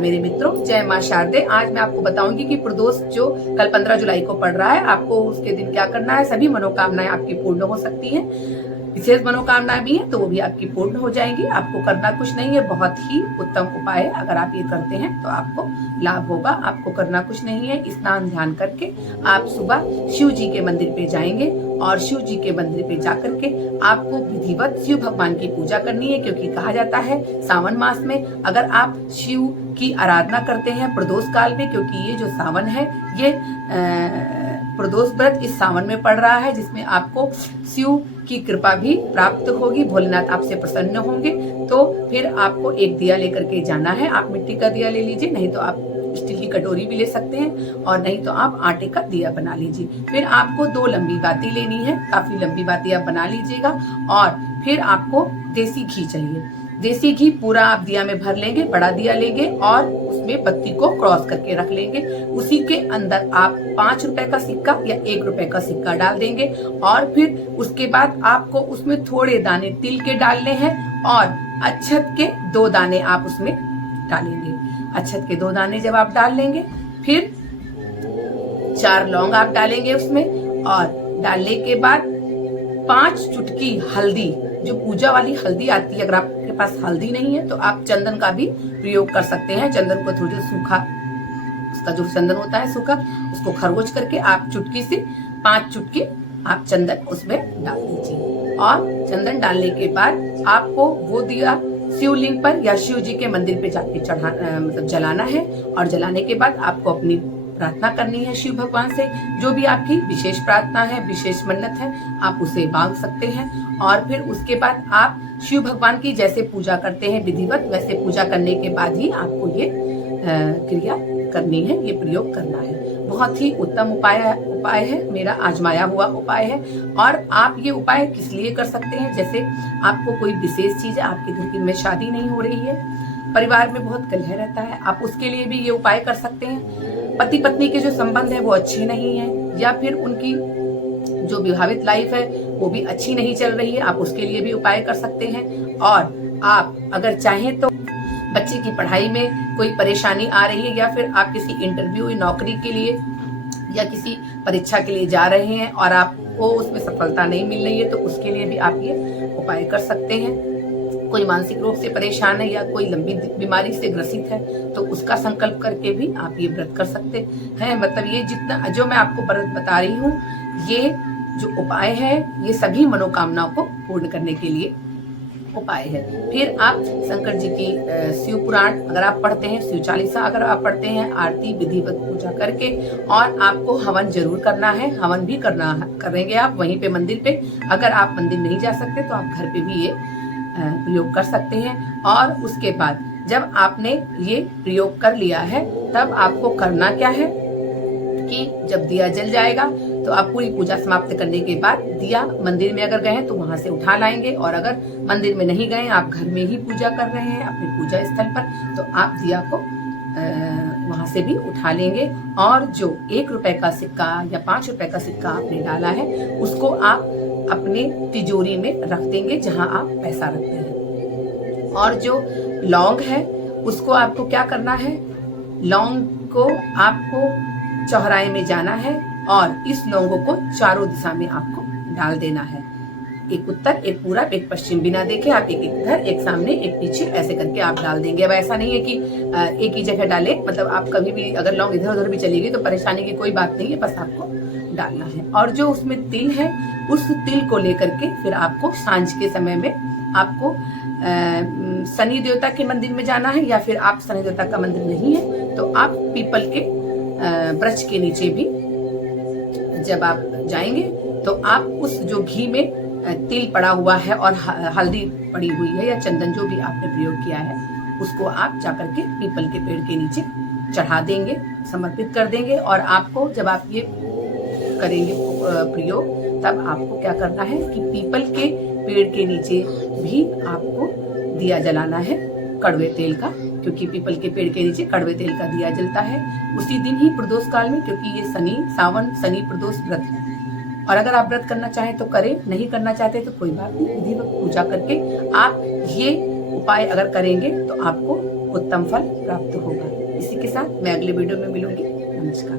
मेरे मित्रों, जय मां शारदे। आज मैं आपको बताऊंगी कि प्रदोष जो कल 15 जुलाई को पड़ रहा है, आपको उसके दिन क्या करना है। सभी मनोकामनाएं आपकी पूर्ण हो सकती हैं। विशेष मनोकामनाएं भी हैं तो वो भी आपकी पूर्ण हो जाएंगी। आपको करना कुछ नहीं है, बहुत ही उत्तम उपाय है। अगर आप ये करते हैं तो आपको लाभ होगा। आपको करना कुछ नहीं है। स्नान ध्यान करके आप सुबह शिव जी के मंदिर पे जाएंगे और शिव जी के मंदिर पे जाकर के आपको विधिवत शिव भगवान की पूजा करनी है, क्योंकि कहा जाता है सावन मास में अगर आप शिव की आराधना करते हैं प्रदोष काल में, क्योंकि ये जो सावन है ये प्रदोष व्रत इस सावन में पड़ रहा है, जिसमें आपको शिव की कृपा भी प्राप्त होगी। भोलेनाथ आपसे प्रसन्न होंगे। तो फिर आपको एक दिया लेकर के जाना है। आप मिट्टी का दिया ले लीजिए, नहीं तो आप स्टील की कटोरी भी ले सकते हैं, और नहीं तो आप आटे का दिया बना लीजिए। फिर आपको 2 लंबी बाती लेनी है, काफी लंबी बाती आप बना लीजिएगा। और फिर आपको देसी घी चाहिए। देसी घी पूरा आप दिया में भर लेंगे, बड़ा दिया लेंगे और उसमें बत्ती को क्रॉस करके रख लेंगे। उसी के अंदर आप 5 रुपए का सिक्का या 1 रुपए का सिक्का डाल देंगे, और फिर उसके बाद आपको उसमें थोड़े दाने तिल के डालने हैं और अक्षत के 2 दाने आप उसमें डालेंगे। अक्षत के 2 दाने जब आप डाल लेंगे, फिर 4 लौंग आप डालेंगे उसमें, और डालने के बाद 5 चुटकी हल्दी, जो पूजा वाली हल्दी आती है। अगर आपके पास हल्दी नहीं है तो आप चंदन का भी प्रयोग कर सकते हैं। चंदन को थोड़ा सूखा, उसका जो चंदन होता है सूखा, उसको खरगोश करके आप चुटकी से 5 चुटकी आप चंदन उसमें डाल दीजिए। और चंदन डालने के बाद आपको वो दिया शिवलिंग पर या शिव जी के मंदिर पे जाके मतलब जलाना है। और जलाने के बाद आपको अपनी प्रार्थना करनी है शिव भगवान से। जो भी आपकी विशेष प्रार्थना है, विशेष मन्नत है, आप उसे मांग सकते हैं। और फिर उसके बाद आप शिव भगवान की जैसे पूजा करते हैं विधिवत, वैसे पूजा करने के बाद ही आपको ये क्रिया करनी है, ये प्रयोग करना है। बहुत ही उत्तम उपाय है, मेरा आजमाया हुआ उपाय है। और आप ये उपाय किस लिए कर सकते हैं, जैसे आपको कोई विशेष चीज है, आपके घर में शादी नहीं हो रही है, परिवार में बहुत कलह रहता है, आप उसके लिए भी ये उपाय कर सकते हैं। पति पत्नी के जो संबंध है वो अच्छे नहीं है, या फिर उनकी जो विवाहित लाइफ है वो भी अच्छी नहीं चल रही है, आप उसके लिए भी उपाय कर सकते हैं। और आप अगर चाहें तो बच्चे की पढ़ाई में कोई परेशानी आ रही है, या फिर आप किसी इंटरव्यू, नौकरी के लिए या किसी परीक्षा के लिए जा रहे हैं और आपको उसमें सफलता नहीं मिल रही है, तो उसके लिए भी आप ये उपाय कर सकते हैं। कोई मानसिक रोग से परेशान है या कोई लंबी बीमारी से ग्रसित है, तो उसका संकल्प करके भी आप ये व्रत कर सकते हैं। मतलब ये जितना जो मैं आपको व्रत बता रही हूँ, ये जो उपाय है ये सभी मनोकामनाओं को पूर्ण करने के लिए उपाय है। फिर आप शंकर जी की शिव पुराण अगर आप पढ़ते हैं, शिव चालीसा अगर आप पढ़ते हैं, आरती विधिवत पूजा करके, और आपको हवन जरूर करना है। हवन भी करेंगे आप वहीं पे मंदिर पे। अगर आप मंदिर नहीं जा सकते तो आप घर पे भी ये प्रयोग कर सकते हैं। और उसके बाद जब आपने ये प्रयोग कर लिया है, तब आपको करना क्या है कि जब दिया जल जाएगा तो आप पूरी पूजा समाप्त करने के बाद दिया मंदिर में अगर गए हैं तो वहां से उठा लाएंगे, और अगर मंदिर में नहीं गए, आप घर में ही पूजा कर रहे हैं अपने पूजा स्थल पर, तो आप दिया को वहां से भी उठा लेंगे। और जो 1 रुपए का सिक्का या 5 रुपए का सिक्का आपने डाला है, उसको आप अपने तिजोरी में रख देंगे जहां आप पैसा रखते हैं। और जो लौंग है उसको आपको क्या करना है, लौंग को आपको चौराहे में जाना है और इस लौंगों को चारों दिशा में आपको डाल देना है। एक उत्तर, एक पूरब, एक पश्चिम, बिना देखे आप एक इधर, एक सामने, एक पीछे, ऐसे करके आप डाल देंगे। अब ऐसा नहीं है कि एक ही जगह डाले, मतलब आप कभी भी अगर लौंग इधर उधर भी चली गई तो परेशानी की कोई बात नहीं है, बस आपको डालना है। और जो उसमें तिल है, उस तिल को लेकर के फिर आपको सांझ के समय में आपको शनि देवता के मंदिर में जाना है, या फिर आप शनि देवता का मंदिर नहीं है तो आप पीपल के वृक्ष के नीचे भी जब आप जाएंगे तो आप उस जो घी में तिल पड़ा हुआ है और हल्दी पड़ी हुई है या चंदन जो भी आपने प्रयोग किया है, उसको आप जाकर के पीपल के पेड़ के नीचे चढ़ा देंगे, समर्पित कर देंगे। और आपको जब आप ये करेंगे प्रयोग, तब आपको क्या करना है कि पीपल के पेड़ के नीचे भी आपको दिया जलाना है कड़वे तेल का, क्योंकि पीपल के पेड़ के नीचे कड़वे तेल का दिया जलता है उसी दिन ही प्रदोष काल में, क्योंकि ये सावन शनि प्रदोष व्रत है। और अगर आप व्रत करना चाहें तो करें, नहीं करना चाहते तो कोई बात नहीं, विधिवत पूजा करके आप ये उपाय अगर करेंगे तो आपको उत्तम फल प्राप्त होगा। इसी के साथ मैं अगले वीडियो में मिलूंगी। नमस्कार।